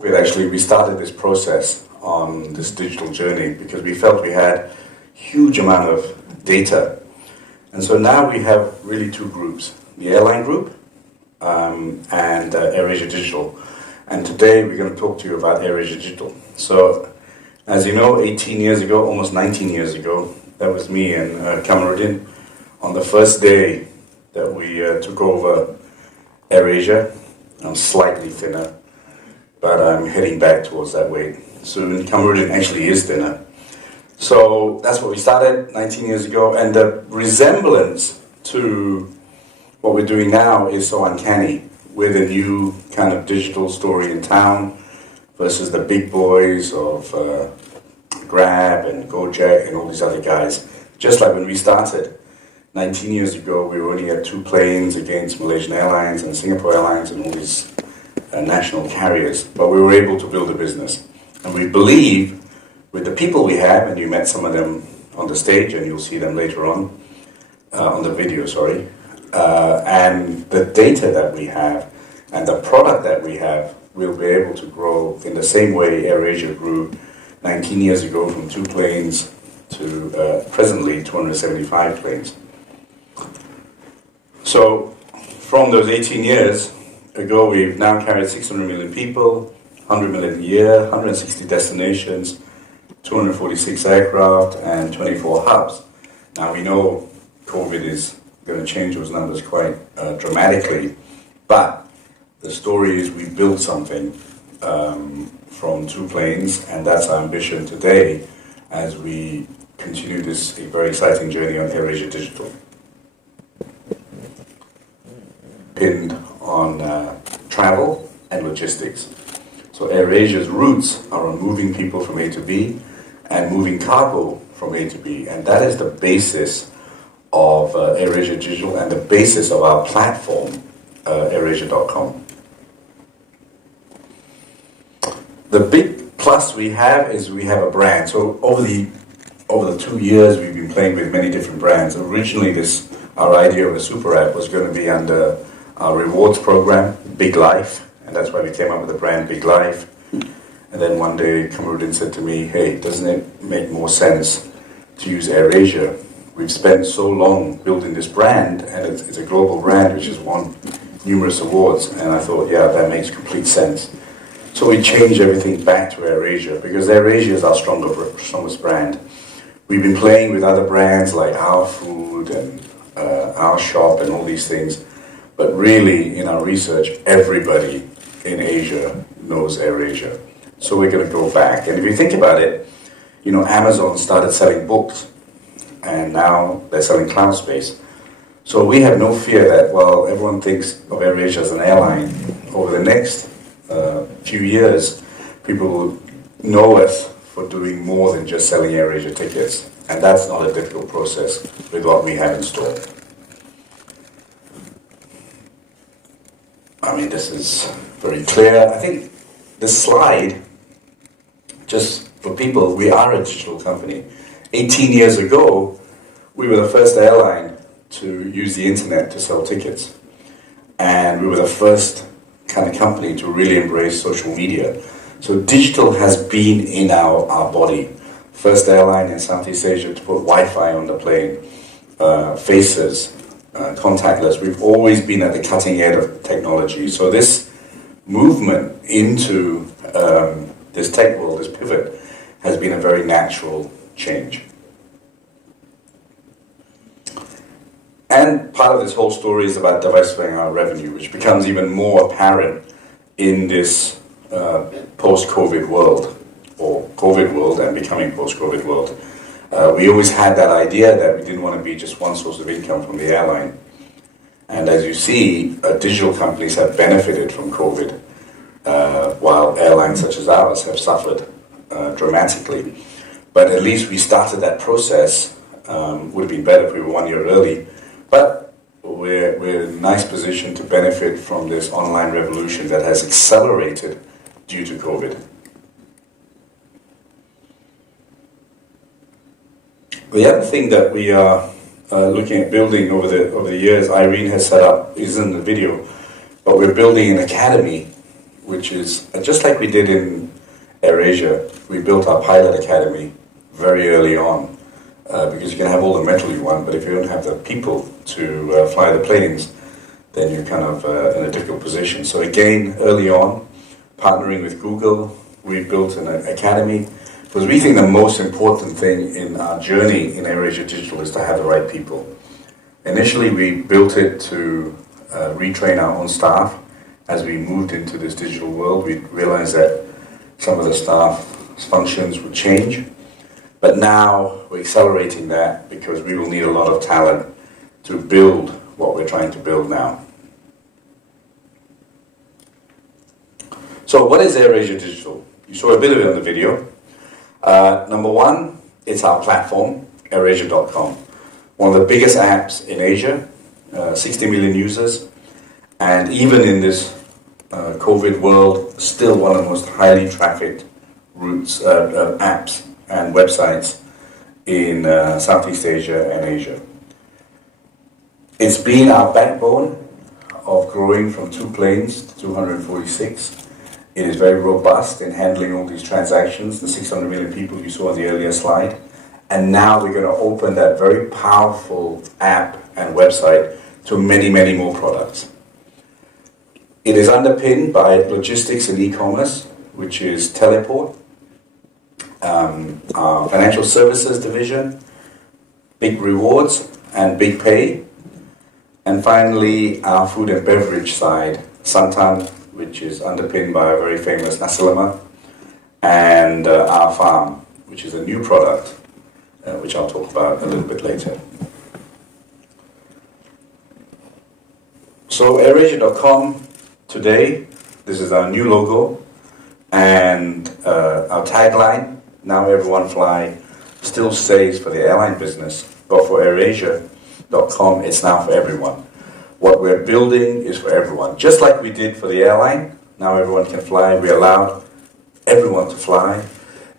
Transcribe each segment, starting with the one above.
We started this process on this digital journey because we felt we had huge amount of data. And so now we have really two groups, the airline group and AirAsia Digital. And today we're going to talk to you about AirAsia Digital. So, as you know, 18 years ago, almost 19 years ago, that was me and Kamarudin on the first day that we took over AirAsia. I'm slightly thinner, but I'm heading back towards that weight soon. Kamarudin actually is thinner. So that's what we started 19 years ago, and the resemblance to what we're doing now is so uncanny. We're the new kind of digital story in town versus the big boys of Grab and Gojek and all these other guys. Just like when we started 19 years ago, we were only at 2 planes against Malaysian Airlines and Singapore Airlines and all these national carriers, but we were able to build a business. And we believe with the people we have, and you met some of them on the stage and you'll see them later on the video, sorry, and the data that we have and the product that we have, we'll be able to grow in the same way AirAsia grew 19 years ago from 2 planes to presently 275 planes. So from those 18 years ago, we've now carried 600 million people, 100 million a year, 160 destinations, 246 aircraft, and 24 hubs. Now we know COVID is going to change those numbers quite dramatically, but the story is we built something from 2 planes, and that's our ambition today as we continue this very exciting journey on AirAsia Digital. Pinned on travel and logistics. So AirAsia's roots are on moving people from A to B and moving cargo from A to B, and that is the basis of AirAsia Digital and the basis of our platform, AirAsia.com. The big plus we have is we have a brand. So over the 2 years we've been playing with many different brands. Originally our idea of a super app was going to be under our rewards program, Big Life, and that's why we came up with the brand Big Life. And then one day Kamarudin said to me, hey, doesn't it make more sense to use AirAsia? We've spent so long building this brand, and it's a global brand which has won numerous awards, and I thought, yeah, that makes complete sense. So we changed everything back to AirAsia, because AirAsia is our strongest brand. We've been playing with other brands like Our Food and Our Shop and all these things, but really in our research, everybody in Asia knows AirAsia. So we're going to go back. And if you think about it, you know, Amazon started selling books, and now they're selling cloud space. So we have no fear that, while everyone thinks of AirAsia as an airline, over the next few years, people will know us for doing more than just selling AirAsia tickets. And that's not a difficult process with what we have in store. I mean, this is very clear. I think this slide, just for people, we are a digital company. 18 years ago, we were the first airline to use the internet to sell tickets. And we were the first kind of company to really embrace social media. So digital has been in our body. First airline in Southeast Asia to put Wi-Fi on the plane, faces, contactless. We've always been at the cutting edge of technology. So this movement into this tech world, this pivot, has been a very natural change. And part of this whole story is about diversifying our revenue, which becomes even more apparent in this post-COVID world, or COVID world and becoming post-COVID world. We always had that idea that we didn't want to be just one source of income from the airline. And as you see, digital companies have benefited from COVID, while airlines such as ours have suffered dramatically. But at least we started that process. Would have been better if we were 1 year early. But we're in a nice position to benefit from this online revolution that has accelerated due to COVID. The other thing that we are looking at building over the years, Irene has set up, is in the video, but we're building an academy which is just like we did in AirAsia. We built our pilot academy very early on because you can have all the metal you want, but if you don't have the people to fly the planes, then you're kind of in a difficult position. So again, early on, partnering with Google, we built an academy because we think the most important thing in our journey in AirAsia Digital is to have the right people. Initially, we built it to retrain our own staff. As we moved into this digital world, we realized that some of the staff functions would change. But now we're accelerating that because we will need a lot of talent to build what we're trying to build now. So what is AirAsia Digital? You saw a bit of it on the video. Number one, it's our platform, AirAsia.com. One of the biggest apps in Asia, 60 million users, and even in this COVID world, still one of the most highly trafficked routes, apps and websites in Southeast Asia and Asia. It's been our backbone of growing from 2 planes to 246. It is very robust in handling all these transactions, the 600 million people you saw on the earlier slide. And now we're going to open that very powerful app and website to many, many more products. It is underpinned by logistics and e-commerce, which is Teleport, our financial services division, Big Rewards and Big Pay, and finally our food and beverage side, Santan, which is underpinned by a very famous nasi lemak, and our farm, which is a new product, which I'll talk about a little bit later. So AirAsia.com today, this is our new logo, and our tagline, now everyone fly, still stays for the airline business, but for AirAsia.com, it's now for everyone. What we're building is for everyone. Just like we did for the airline, now everyone can fly. We allowed everyone to fly.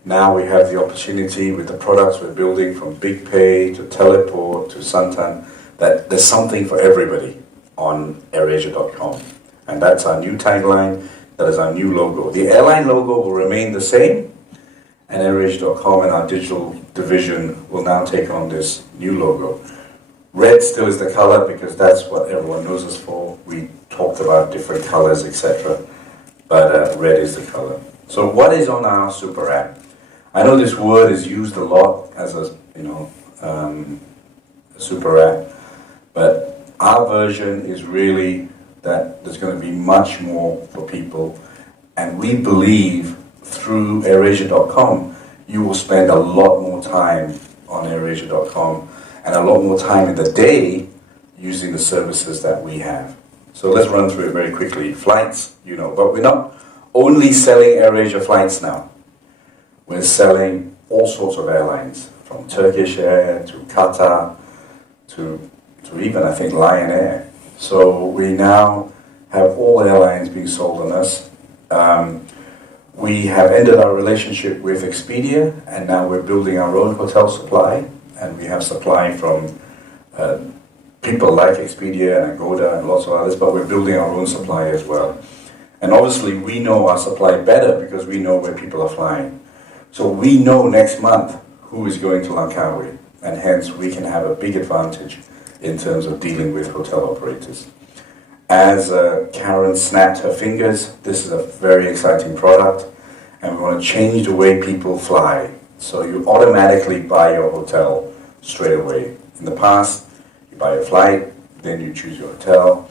Now we have the opportunity with the products we're building from Big Pay to Teleport to Santan, that there's something for everybody on AirAsia.com. And that's our new tagline, that is our new logo. The airline logo will remain the same, and AirAsia.com and our digital division will now take on this new logo. Red still is the color because that's what everyone knows us for. We talked about different colors, etc. But red is the color. So what is on our super app? I know this word is used a lot as a super app, but our version is really that there's going to be much more for people, and we believe through AirAsia.com you will spend a lot more time on AirAsia.com and a lot more time in the day using the services that we have. So let's run through it very quickly. Flights, but we're not only selling AirAsia flights now. We're selling all sorts of airlines, from Turkish Air to Qatar to even, I think, Lion Air. So we now have all airlines being sold on us. We have ended our relationship with Expedia, and now we're building our own hotel supply, and we have supply from people like Expedia and Agoda and lots of others, but we're building our own supply as well. And obviously we know our supply better because we know where people are flying. So we know next month who is going to Langkawi, and hence we can have a big advantage in terms of dealing with hotel operators. As Karen snapped her fingers, this is a very exciting product, and we want to change the way people fly. So you automatically buy your hotel straight away. In the past, you buy a flight, then you choose your hotel.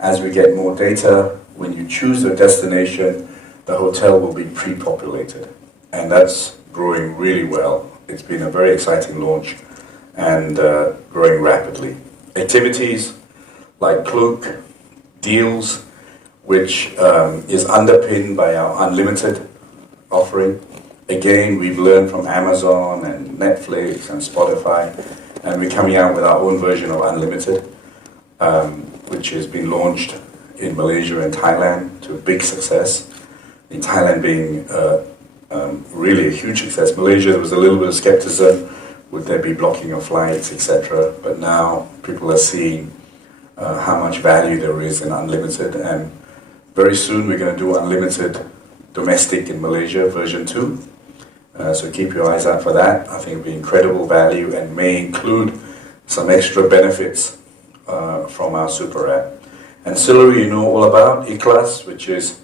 As we get more data, when you choose the destination, the hotel will be pre-populated. And that's growing really well. It's been a very exciting launch and growing rapidly. Activities like Klook, Deals, which is underpinned by our unlimited offering. Again, we've learned from Amazon and Netflix and Spotify, and we're coming out with our own version of unlimited, which has been launched in Malaysia and Thailand to a big success. In Thailand being really a huge success. Malaysia, there was a little bit of skepticism, would there be blocking of flights, etc. But now people are seeing how much value there is in unlimited, and Very soon we're going to do unlimited domestic in Malaysia, version 2. So keep your eyes out for that. I think it'll be incredible value and may include some extra benefits from our super app. Ancillary, you know all about, Ikhlas, which is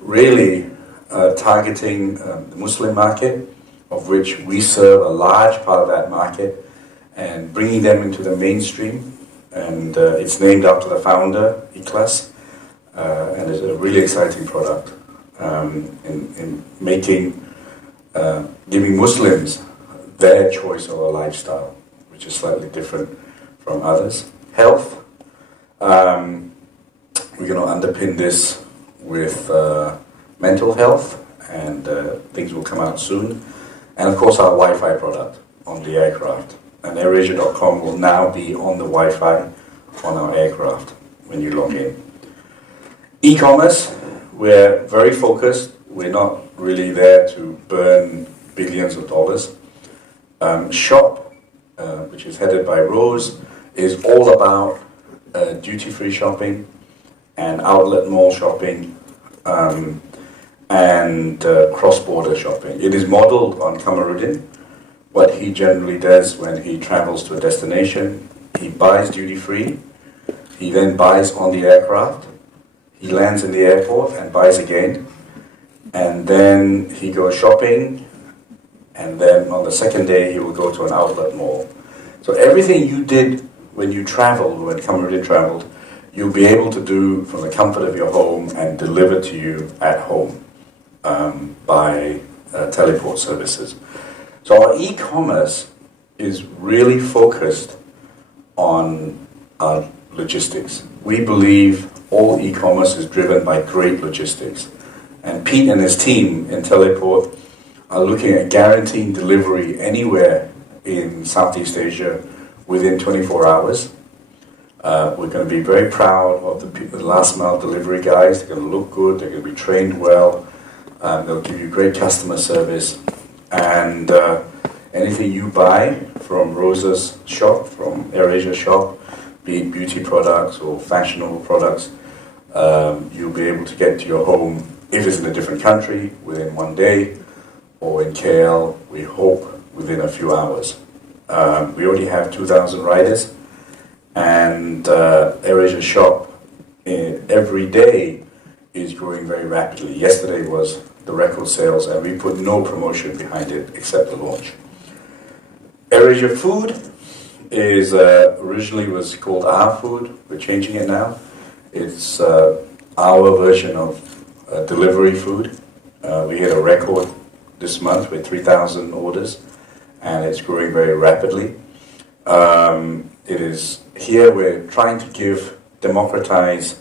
really targeting the Muslim market, of which we serve a large part of that market, and bringing them into the mainstream. And it's named after the founder, Ikhlas, and it's a really exciting product in making, giving Muslims their choice of a lifestyle, which is slightly different from others. Health, we're going to underpin this with mental health, and things will come out soon. And of course our Wi-Fi product on the aircraft. And AirAsia.com will now be on the Wi-Fi on our aircraft when you log in. E-commerce, we're very focused. We're not really there to burn billions of dollars. Shop, which is headed by Rose, is all about duty-free shopping and outlet mall shopping and cross-border shopping. It is modeled on Kamarudin. What he generally does when he travels to a destination, he buys duty-free, he then buys on the aircraft, he lands in the airport and buys again, and then he goes shopping, and then on the second day he will go to an outlet mall. So everything you did when you traveled, when Kamarudin traveled, you'll be able to do from the comfort of your home and deliver to you at home by teleport services. So our e-commerce is really focused on logistics. We believe all e-commerce is driven by great logistics. And Pete and his team in Teleport are looking at guaranteeing delivery anywhere in Southeast Asia within 24 hours. We're going to be very proud of the last mile delivery guys. They're going to look good, they're going to be trained well, they'll give you great customer service. And anything you buy from Rosa's shop, from AirAsia shop, be it beauty products or fashionable products, you'll be able to get to your home, if it's in a different country, within 1 day, or in KL, we hope, within a few hours. We already have 2,000 riders, and AirAsia shop every day is growing very rapidly. Yesterday was the record sales, and we put no promotion behind it except the launch. AirAsia Food is originally was called Our Food. We're changing it now. It's our version of delivery food. We hit a record this month with 3,000 orders, and it's growing very rapidly. It is here we're trying to democratize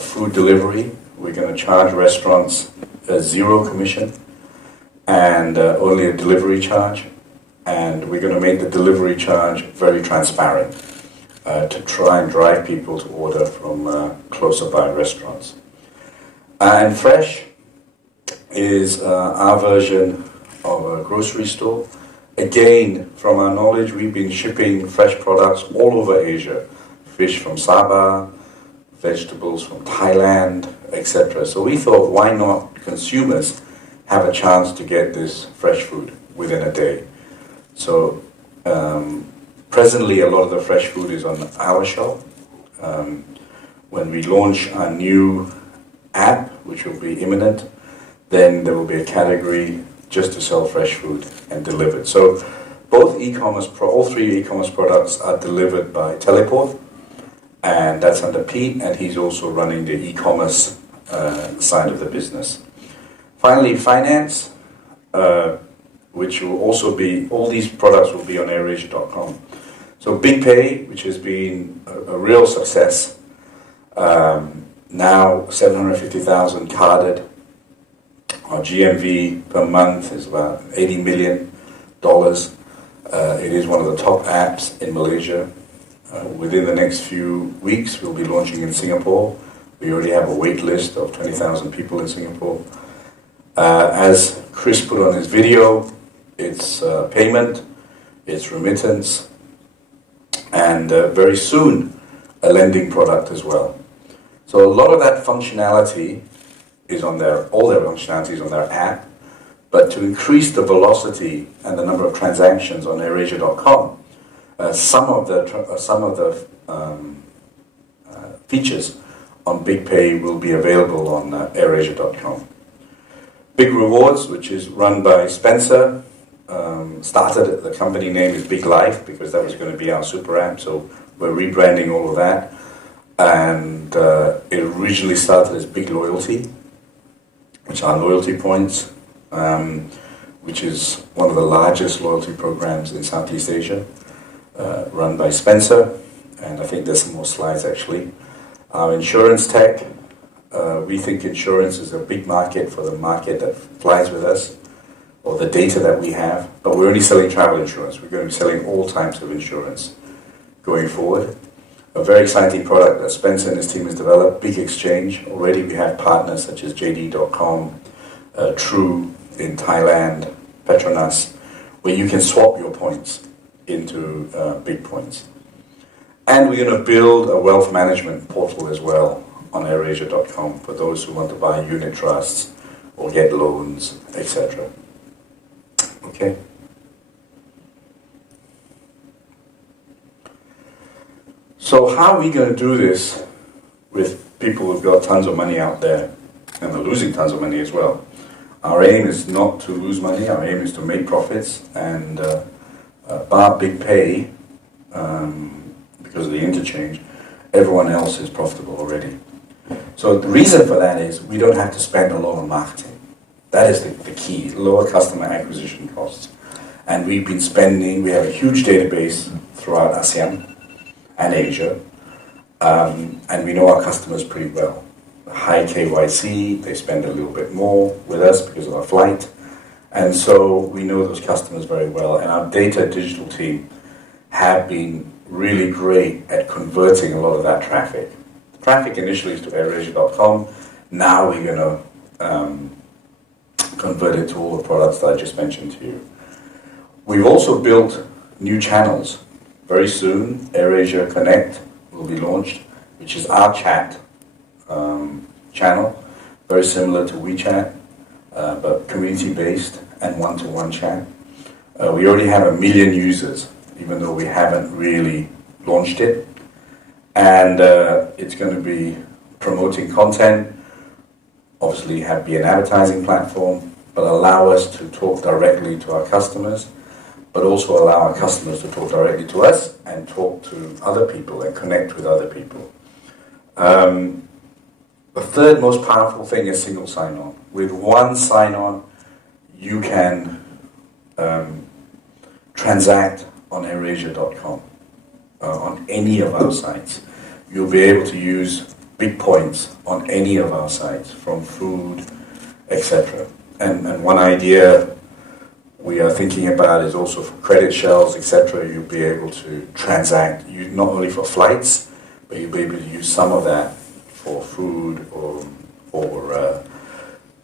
food delivery. We're going to charge restaurants a zero commission and only a delivery charge, and we're going to make the delivery charge very transparent to try and drive people to order from closer by restaurants. And Fresh is our version of a grocery store. Again, from our knowledge, we've been shipping fresh products all over Asia. Fish from Sabah, vegetables from Thailand, etc. So we thought, why not consumers have a chance to get this fresh food within a day? So presently, a lot of the fresh food is on our shop. When we launch our new app, which will be imminent, then there will be a category just to sell fresh food and delivered. So both all three e-commerce products are delivered by Teleport, and that's under Pete, and he's also running the e-commerce side of the business. Finally, finance, which will also be, all these products will be on AirAsia.com. So BigPay, which has been a real success, now 750,000 carded. Our GMV per month is about $80 million. It is one of the top apps in Malaysia. Within the next few weeks, we'll be launching in Singapore. We already have a wait list of 20,000 people in Singapore. As Chris put on his video, it's payment, it's remittance, and very soon a lending product as well. So a lot of that functionality is on all their functionality is on their app, but to increase the velocity and the number of transactions on AirAsia.com, some of the features on BigPay will be available on AirAsia.com. Big Rewards, which is run by Spencer, started, the company name is Big Life because that was going to be our super app, so we're rebranding all of that. And it originally started as Big Loyalty, which are loyalty points, which is one of the largest loyalty programs in Southeast Asia, run by Spencer, and I think there's some more slides actually. Our insurance tech, we think insurance is a big market for the market that flies with us, or the data that we have, but we're only selling travel insurance. We're going to be selling all types of insurance going forward. A very exciting product that Spencer and his team has developed, Big Exchange. Already we have partners such as JD.com, True in Thailand, Petronas, where you can swap your points into big points. And we're going to build a wealth management portal as well on AirAsia.com for those who want to buy unit trusts or get loans, etc. Okay. So how are we going to do this with people who've got tons of money out there and are losing tons of money as well? Our aim is not to lose money. Our aim is to make profits, and bar BigPay, because of the interchange, everyone else is profitable already. So the reason for that is we don't have to spend a lot on marketing. That is the key, lower customer acquisition costs. And we've been spending, we have a huge database throughout ASEAN and Asia, and we know our customers pretty well. High KYC, they spend a little bit more with us because of our flight, and so we know those customers very well, and our data digital team have been really great at converting a lot of that traffic. The traffic initially is to AirAsia.com, now we're going to convert it to all the products that I just mentioned to you. We've also built new channels. Very soon, AirAsia Connect will be launched, which is our chat channel, very similar to WeChat, but community-based and one-to-one chat. We already have 1 million users, even though we haven't really launched it. And it's going to be promoting content, obviously be an advertising platform, but allow us to talk directly to our customers, but also allow our customers to talk directly to us and talk to other people and connect with other people. The third most powerful thing is single sign-on. With one sign-on, you can transact on AirAsia.com, on any of our sites. You'll be able to use big points on any of our sites, from food, etc. And one idea we are thinking about is also for credit shells, etc. You'll be able to transact, not only for flights, but you'll be able to use some of that for food or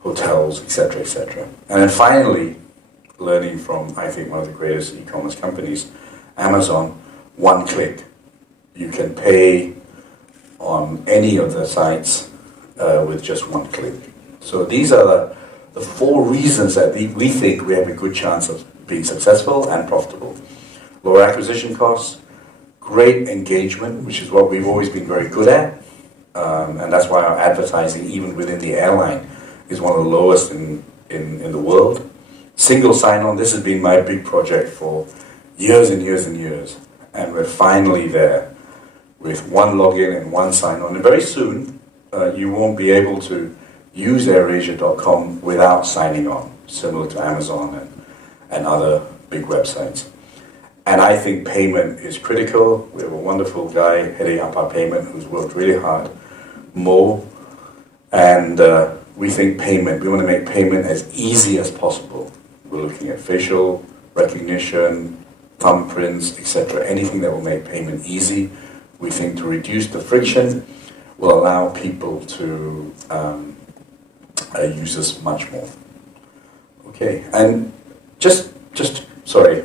hotels, etc., etc. And then finally, learning from, I think, one of the greatest e-commerce companies, Amazon, one click. You can pay on any of the sites with just one click. So these are the 4 reasons that we think we have a good chance of being successful and profitable. Lower acquisition costs, great engagement, which is what we've always been very good at, and that's why our advertising, even within the airline, is one of the lowest in the world. Single sign-on, this has been my big project for years and years and years, and we're finally there with one login and one sign-on. And very soon, you won't be able to use AirAsia.com without signing on, similar to Amazon and other big websites. And I think payment is critical. We have a wonderful guy heading up our payment who's worked really hard, Mo, and we think payment, we want to make payment as easy as possible. We're looking at facial recognition, thumbprints, etc. Anything that will make payment easy. We think to reduce the friction will allow people to use us much more. Okay, and just sorry,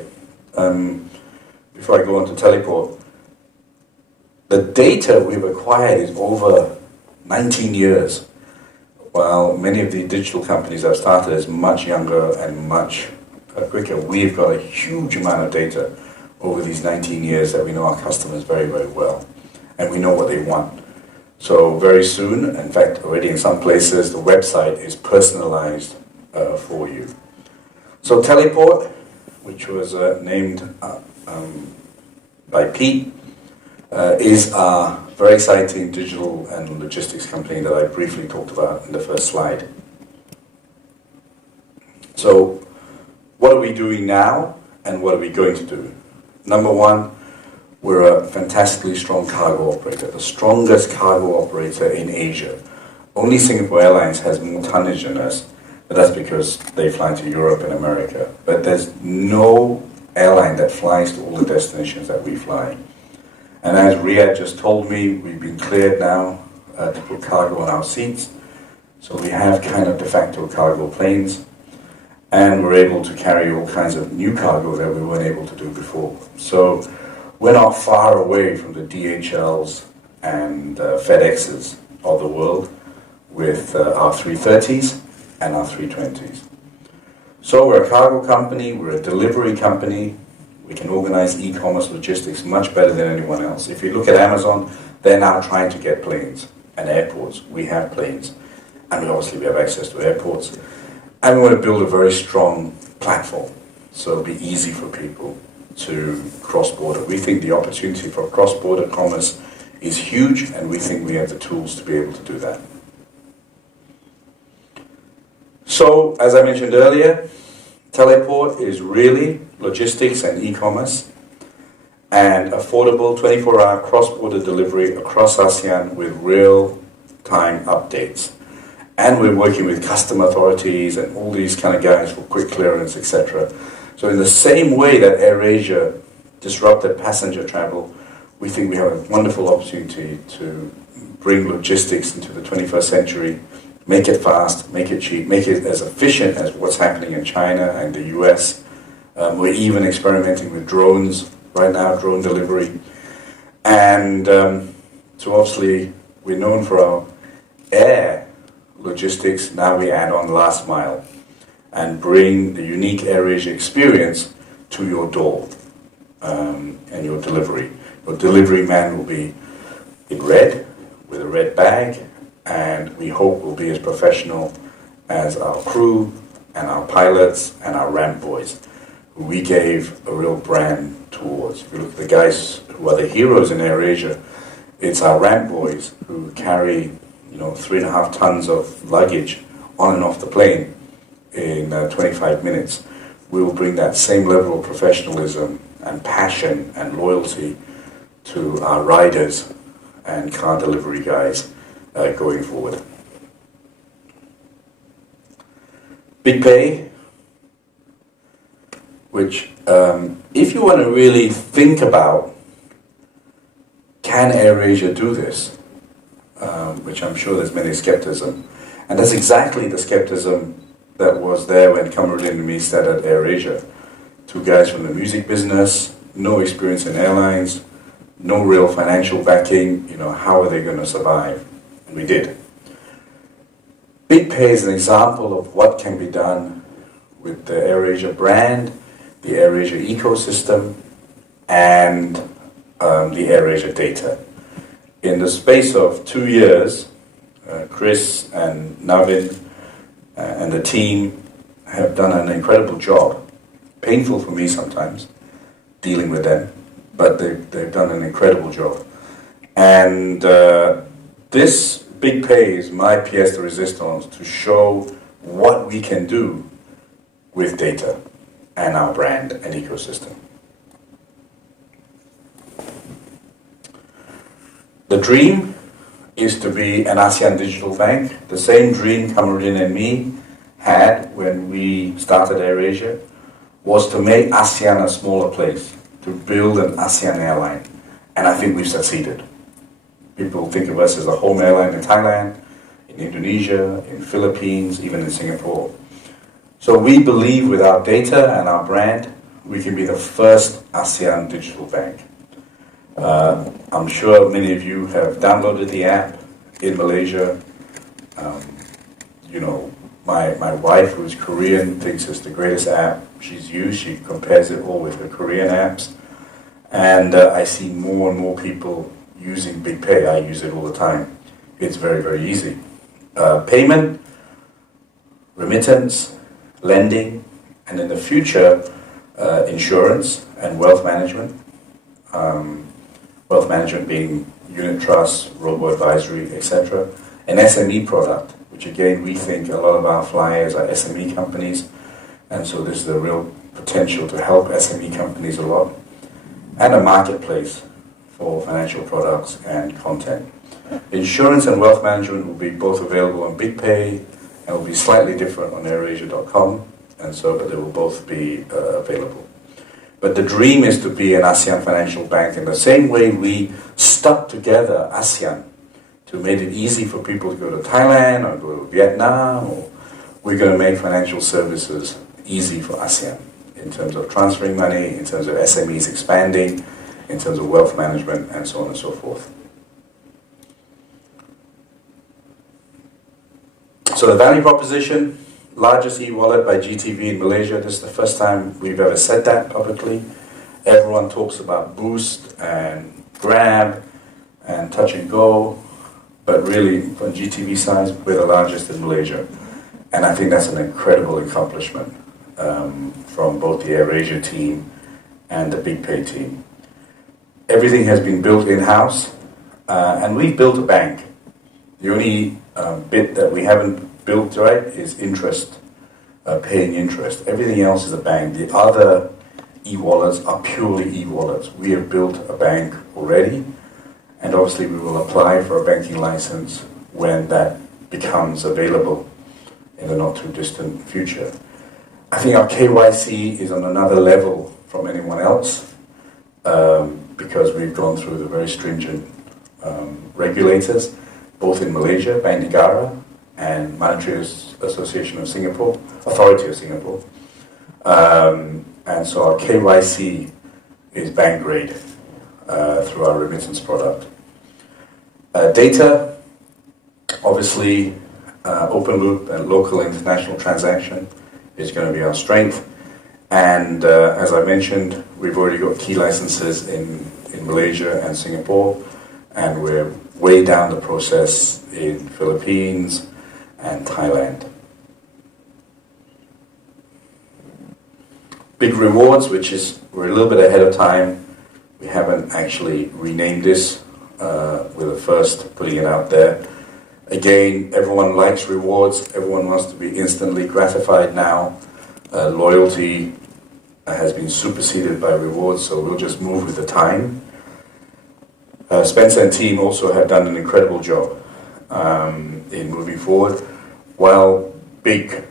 before I go on to teleport, the data we've acquired is over 19 years. While many of the digital companies I've started is much younger and much quicker, we've got a huge amount of data over these 19 years that we know our customers very, very well. And we know what they want. So very soon, in fact, already in some places, the website is personalized for you. So Teleport, which was named by Pete, is our very exciting digital and logistics company that I briefly talked about in the first slide. So what are we doing now and what are we going to do? Number one, we're a fantastically strong cargo operator, the strongest cargo operator in Asia. Only Singapore Airlines has more tonnage than us, but that's because they fly to Europe and America. But there's no airline that flies to all the destinations that we fly. And as Riyadh just told me, we've been cleared now to put cargo on our seats. So we have kind of de facto cargo planes. And we're able to carry all kinds of new cargo that we weren't able to do before. So we're not far away from the DHLs and FedExes of the world with our 330s and our 320s. So we're a cargo company, we're a delivery company. We can organize e-commerce logistics much better than anyone else. If you look at Amazon, they're now trying to get planes and airports. We have planes. And obviously we have access to airports. And we want to build a very strong platform so it'll be easy for people to cross-border. We think the opportunity for cross-border commerce is huge, and we think we have the tools to be able to do that. So, as I mentioned earlier, Teleport is really logistics and e-commerce and affordable 24-hour cross-border delivery across ASEAN with real-time updates. And we're working with custom authorities and all these kind of guys for quick clearance, etc. So in the same way that AirAsia disrupted passenger travel, we think we have a wonderful opportunity to bring logistics into the 21st century, make it fast, make it cheap, make it as efficient as what's happening in China and the US. We're even experimenting with drones right now, drone delivery. And so obviously we're known for our air logistics. Now we add on last mile and bring the unique AirAsia experience to your door and your delivery. Your delivery man will be in red with a red bag, and we hope will be as professional as our crew and our pilots and our ramp boys, who we gave a real brand towards. If you look at the guys who are the heroes in AirAsia, it's our ramp boys who carry 3.5 tons of luggage on and off the plane in 25 minutes. We will bring that same level of professionalism and passion and loyalty to our riders and car delivery guys going forward. Big Pay, which if you want to really think about, can AirAsia do this? Which I'm sure there's many skepticism. And that's exactly the skepticism that was there when Kamarudin and me started AirAsia. Two guys from the music business, no experience in airlines, no real financial backing, how are they going to survive? And we did. Big Pay is an example of what can be done with the AirAsia brand, the AirAsia ecosystem, and the AirAsia data. In the space of 2 years, Chris and Navin and the team have done an incredible job. Painful for me sometimes, dealing with them, but they've done an incredible job. And this Big Pay is my pièce de résistance to show what we can do with data and our brand and ecosystem. The dream is to be an ASEAN digital bank. The same dream Kamarudin and me had when we started AirAsia was to make ASEAN a smaller place, to build an ASEAN airline. And I think we've succeeded. People think of us as a home airline in Thailand, in Indonesia, in Philippines, even in Singapore. So we believe with our data and our brand, we can be the first ASEAN digital bank. I'm sure many of you have downloaded the app in Malaysia. Um, you know, my wife, who's Korean, thinks it's the greatest app she's used. She compares it all with her Korean apps. And I see more and more people using BigPay. I use it all the time. It's very, very easy. Payment, remittance, lending, and in the future, insurance and wealth management. Wealth management being unit trusts, robo-advisory, etc. An SME product, which again we think a lot of our flyers are SME companies, and so this is a real potential to help SME companies a lot. And a marketplace for financial products and content. Insurance and wealth management will be both available on BigPay and will be slightly different on AirAsia.com, and so but they will both be available. But the dream is to be an ASEAN financial bank in the same way we stuck together ASEAN to make it easy for people to go to Thailand or go to Vietnam, or we're going to make financial services easy for ASEAN in terms of transferring money, in terms of SMEs expanding, in terms of wealth management, and so on and so forth. So the value proposition, largest e-wallet by GTV in Malaysia. This is the first time we've ever said that publicly. Everyone talks about Boost and Grab and Touch and Go, but really, from GTV size, we're the largest in Malaysia. And I think that's an incredible accomplishment from both the AirAsia team and the BigPay team. Everything has been built in-house, and we've built a bank. The only bit that we haven't built right is interest, paying interest. Everything else is a bank. The other e-wallets are purely e-wallets. We have built a bank already, and obviously we will apply for a banking license when that becomes available in the not too distant future. I think our KYC is on another level from anyone else because we've gone through the very stringent regulators, both in Malaysia, Bank Negara, and Monetary Association of Singapore, Authority of Singapore. And so our KYC is bank grade through our remittance product. Data, obviously, open loop and local international transaction is going to be our strength. And as I mentioned, we've already got key licenses in Malaysia and Singapore, and we're way down the process in Philippines and Thailand. Big rewards, which is, we're a little bit ahead of time. We haven't actually renamed this. We're the first putting it out there. Again, everyone likes rewards. Everyone wants to be instantly gratified now. Loyalty has been superseded by rewards, so we'll just move with the time. Spencer and team also have done an incredible job in moving forward. While Big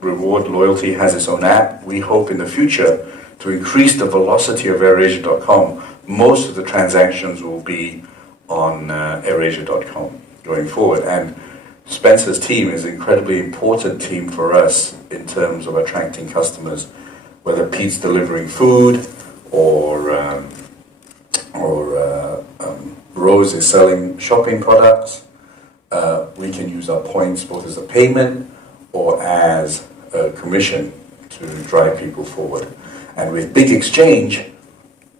Reward Loyalty has its own app, we hope in the future to increase the velocity of AirAsia.com. Most of the transactions will be on AirAsia.com going forward. And Spencer's team is an incredibly important team for us in terms of attracting customers, whether Pete's delivering food or Rose is selling shopping products. We can use our points both as a payment or as a commission to drive people forward. And with Big Exchange,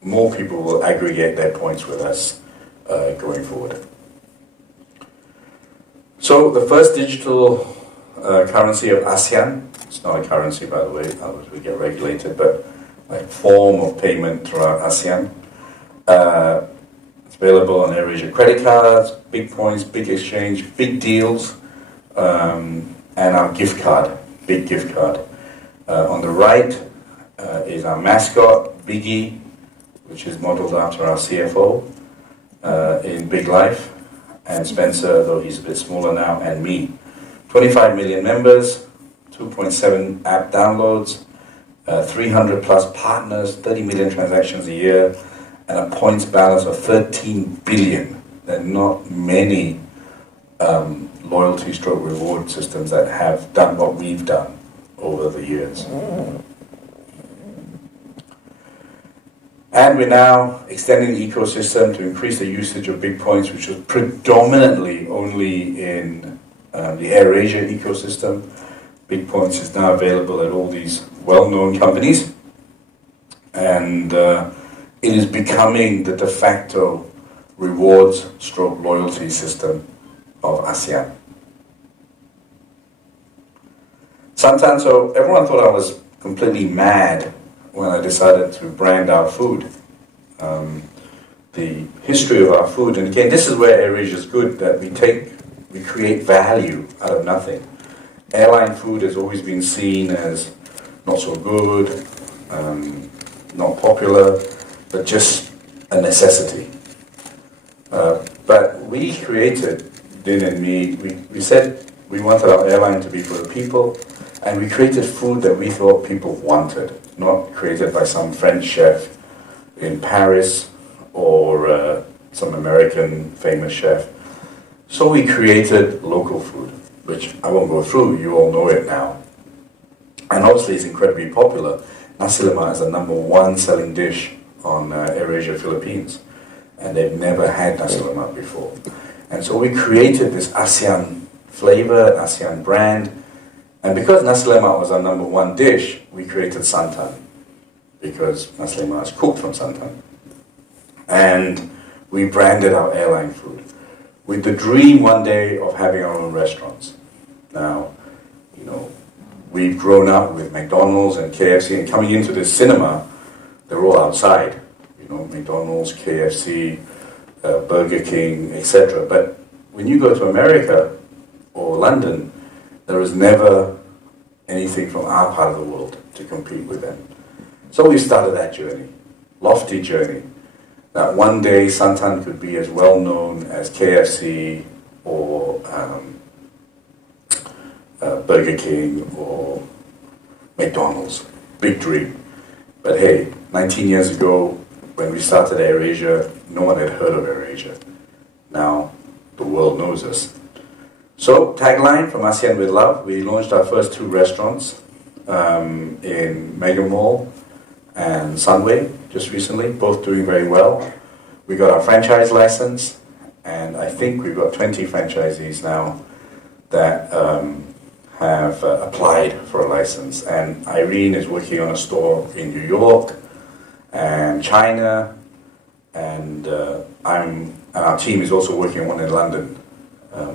more people will aggregate their points with us going forward. So the first digital currency of ASEAN, it's not a currency by the way, otherwise we get regulated, but a form of payment throughout ASEAN. It's available on AirAsia credit cards, big points, big exchange, big deals, and our gift card, big gift card. On the right is our mascot, Biggie, which is modeled after our CFO in Big Life, and Spencer, though he's a bit smaller now, and me. 25 million members, 2.7 app downloads, 300 plus partners, 30 million transactions a year, and a points balance of 13 billion. There are not many loyalty stroke reward systems that have done what we've done. over the years. And we're now extending the ecosystem to increase the usage of big points, which was predominantly only in the AirAsia ecosystem. Big points is now available at all these well-known companies, and it is becoming the de facto rewards stroke loyalty system of ASEAN. Sometimes, so everyone thought I was completely mad when I decided to brand our food. The history of our food, and again, this is where AirAsia is good, that we create value out of nothing. Airline food has always been seen as not so good, not popular, but just a necessity. But we created, Din and me, we said we wanted our airline to be for the people, and we created food that we thought people wanted, not created by some French chef in Paris or some American famous chef. So we created local food, which I won't go through, you all know it now. And obviously it's incredibly popular. Nasi lemak is the #1 selling dish on AirAsia Philippines, and they've never had nasi lemak before. And so we created this ASEAN flavor, ASEAN brand, and because nasi lemak was our #1 dish, we created santan, because nasi lemak is cooked from santan. And we branded our airline food with the dream one day of having our own restaurants. Now, you know, we've grown up with McDonald's and KFC, and coming into this cinema, they're all outside. You know, McDonald's, KFC, Burger King, etc. But when you go to America or London, there is never anything from our part of the world to compete with them. So we started that journey, lofty journey, that one day santan could be as well known as KFC or Burger King or McDonald's. Big dream. But hey, 19 years ago, when we started AirAsia, no one had heard of AirAsia. Now, the world knows us. So, tagline from ASEAN with Love, we launched our first 2 restaurants in Mega Mall and Sunway just recently, both doing very well. We got our franchise license, and I think we've got 20 franchisees now that have applied for a license. And Irene is working on a store in New York and China, and our team is also working on one in London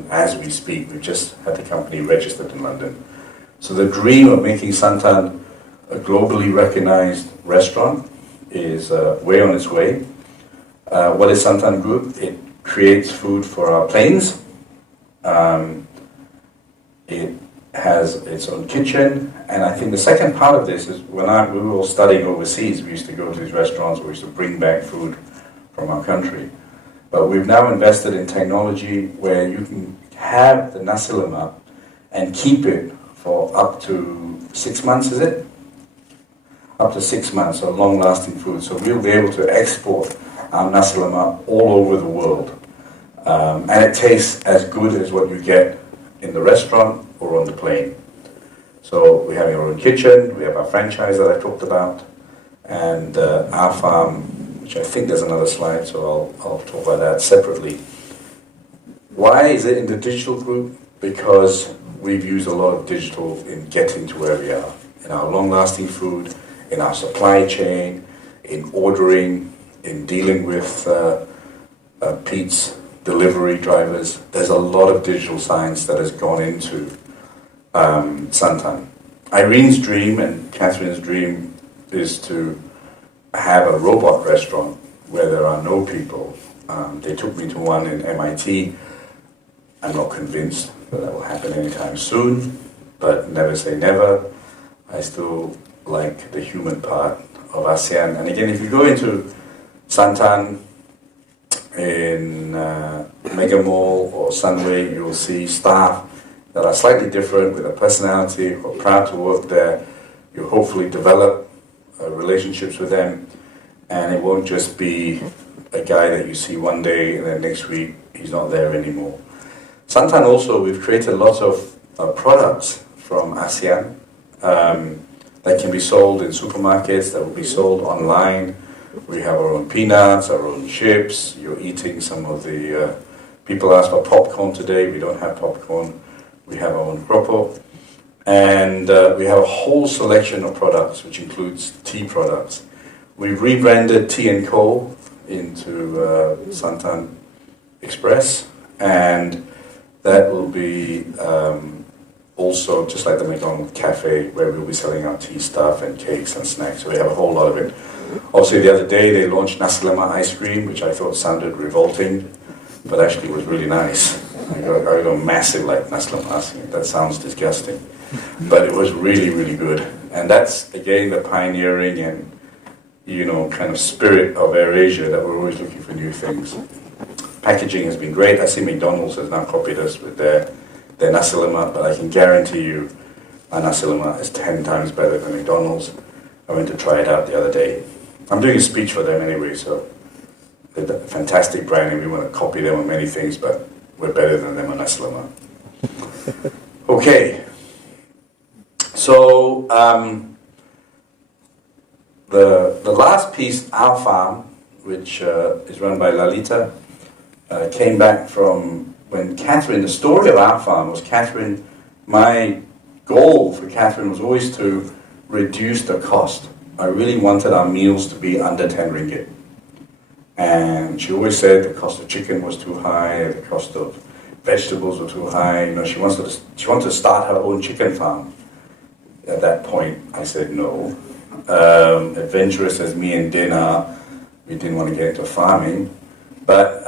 as we speak. We've just had the company registered in London. So the dream of making Santan a globally recognized restaurant is way on its way. What is Santan Group? It creates food for our planes. It has its own kitchen, and I think the second part of this is when we were all studying overseas, we used to go to these restaurants, we used to bring back food from our country. But we've now invested in technology where you can have the nasi lemak and keep it for up to 6 months, is it? Up to 6 months, so long-lasting food. So we'll be able to export our nasi lemak all over the world. And it tastes as good as what you get in the restaurant or on the plane. So we have our own kitchen, we have our franchise that I talked about, and our farm, which I think there's another slide, so I'll talk about that separately. Why is it in the digital group? Because we've used a lot of digital in getting to where we are, in our long-lasting food, in our supply chain, in ordering, in dealing with Pete's delivery drivers. There's a lot of digital science that has gone into Santan. Irene's dream and Catherine's dream is to have a robot restaurant where there are no people. They took me to one in MIT. I'm not convinced that will happen anytime soon, but never say never. I still like the human part of ASEAN. And again, if you go into Santan in Mega Mall or Sunway, you will see staff that are slightly different with a personality, who are proud to work there. You hopefully develop relationships with them, and it won't just be a guy that you see one day and then next week he's not there anymore. Santan also, we've created lots of products from ASEAN that can be sold in supermarkets, that will be sold online. We have our own peanuts, our own chips. You're eating some of the... people ask for popcorn today. We don't have popcorn. We have our own cropo. And we have a whole selection of products, which includes tea products. We've rebranded Tea & Co. into Santan Express, and that will be also just like the McDonald's Cafe, where we'll be selling our tea stuff and cakes and snacks. So we have a whole lot of it. Obviously, the other day they launched nasi lemak ice cream, which I thought sounded revolting, but actually was really nice. I got a massive like nasi lemak ice cream. That sounds disgusting, but it was really, really good. And that's again the pioneering and kind of spirit of AirAsia, that we're always looking for new things. Packaging has been great. I see McDonald's has now copied us with their nasi lemak, but I can guarantee you our nasi lemak is 10 times better than McDonald's. I went to try it out the other day. I'm doing a speech for them anyway, so they're a fantastic brand and we want to copy them on many things, but we're better than them on nasi lemak. Okay. So, the last piece, Our Farm, which is run by Lalita, came back from when Catherine, the story of Our Farm was Catherine, my goal for Catherine was always to reduce the cost. I really wanted our meals to be under 10 ringgit. And she always said the cost of chicken was too high, the cost of vegetables were too high. She wanted to start her own chicken farm. At that point, I said no. Adventurous as me and Din are, we didn't want to get into farming. But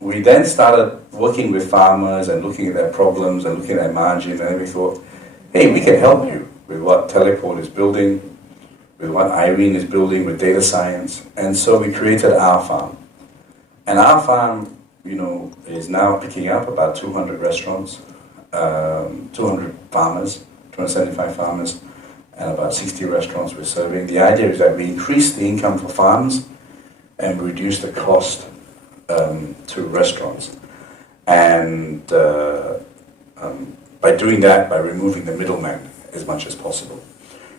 we then started working with farmers and looking at their problems and looking at their margin, and we thought, hey, we can help you with what Teleport is building, with what Irene is building with data science. And so we created Our Farm. And Our Farm, is now picking up about 200 restaurants, 200 farmers, 275 farmers, and about 60 restaurants we're serving. The idea is that we increase the income for farmers and reduce the cost to restaurants. And by doing that, by removing the middleman as much as possible.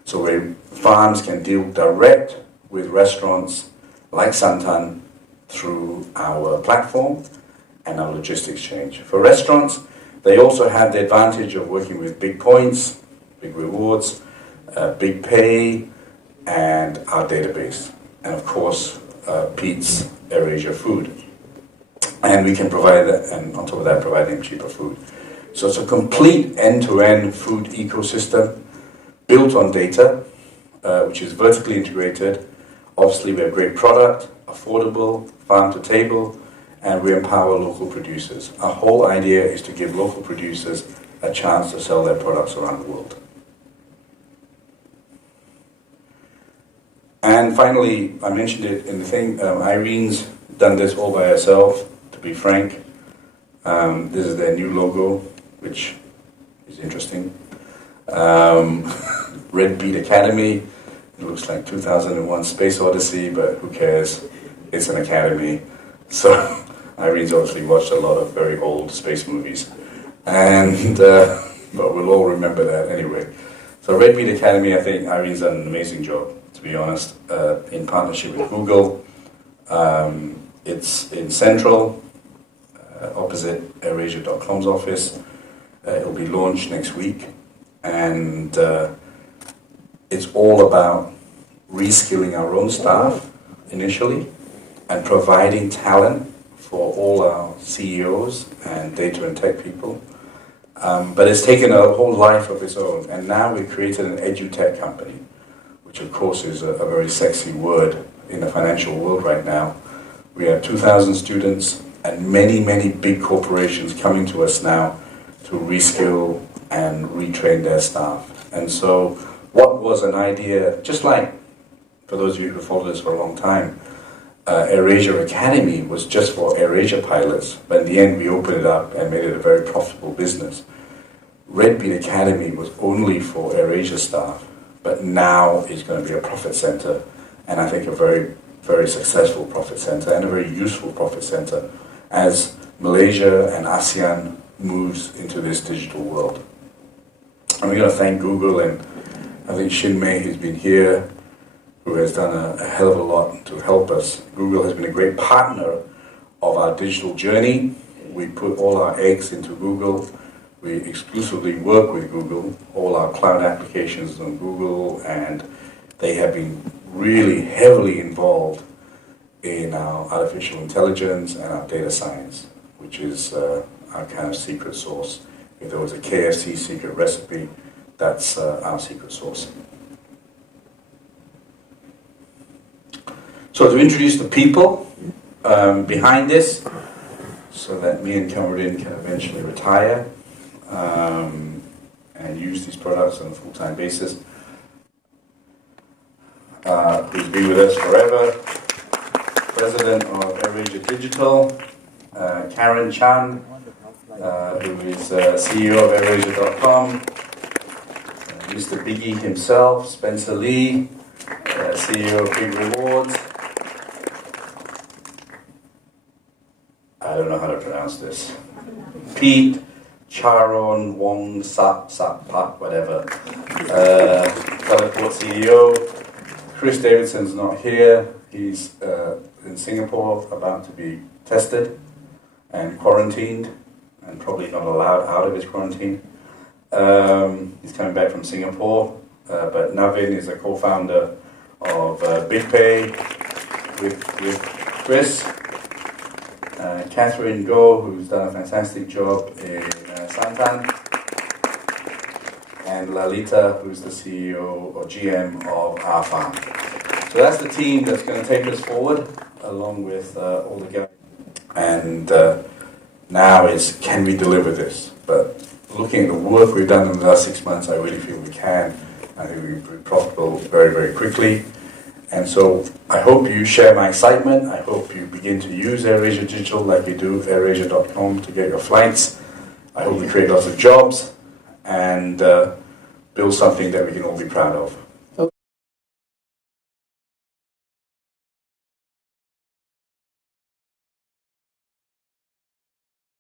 So where farms can deal direct with restaurants like Santan through our platform and our logistics change. For restaurants, they also have the advantage of working with big points, big rewards, big pay, and our database. And of course, Pete's AirAsia food. And we can provide that, and on top of that, provide them cheaper food. So it's a complete end-to-end food ecosystem built on data, which is vertically integrated. Obviously, we have great product, affordable, farm to table, and we empower local producers. Our whole idea is to give local producers a chance to sell their products around the world. And finally, I mentioned it in the thing, Irene's done this all by herself, to be frank. This is their new logo, which is interesting. Red Beat Academy. It looks like 2001 Space Odyssey, but who cares? It's an academy. So Irene's obviously watched a lot of very old space movies. And, but we'll all remember that anyway. So Red Beat Academy, I think Irene's done an amazing job, to be honest, in partnership with Google. It's in Central, opposite AirAsia.com's office. It'll be launched next week. And it's all about reskilling our own staff initially and providing talent for all our CEOs and data and tech people. But it's taken a whole life of its own. And now we've created an edutech company, which of course is a very sexy word in the financial world right now. We have 2,000 students and many, many big corporations coming to us now to reskill and retrain their staff. And so what was an idea, just like for those of you who followed us for a long time, AirAsia Academy was just for AirAsia pilots, but in the end we opened it up and made it a very profitable business. Red Beat Academy was only for AirAsia staff, but now it's going to be a profit center, and I think a very, very successful profit center and a very useful profit center as Malaysia and ASEAN moves into this digital world. And we're going to thank Google, and I think Shin Mei, who's been here, who has done a hell of a lot to help us. Google has been a great partner of our digital journey. We put all our eggs into Google. We exclusively work with Google. All our cloud applications on Google, and they have been really heavily involved in our artificial intelligence and our data science, which is our kind of secret sauce. If there was a KFC secret recipe, that's our secret sauce. So to introduce the people behind this, so that me and Cameron can eventually retire and use these products on a full-time basis. Who's been with us forever, President of AirAsia Digital, Karen Chan, who is CEO of AirAsia.com, Mr. Biggie himself, Spencer Lee, CEO of Big Rewards. I don't know how to pronounce this. Pete Charon Wong Sap Pak, whatever. Teleport CEO. Chris Davidson's not here. He's in Singapore, about to be tested and quarantined, and probably not allowed out of his quarantine. He's coming back from Singapore. But Navin is a co-founder of BigPay with Chris. Catherine Goh, who's done a fantastic job in Santan, and Lalita, who's the CEO or GM of our farm. So that's the team that's going to take us forward, along with all the guys. And now is, can we deliver this? But looking at the work we've done in the last 6 months, I really feel we can. I think we can be profitable very, very quickly. And so I hope you share my excitement. I hope you begin to use AirAsia Digital like we do, AirAsia.com, to get your flights. I hope we create lots of jobs and build something that we can all be proud of.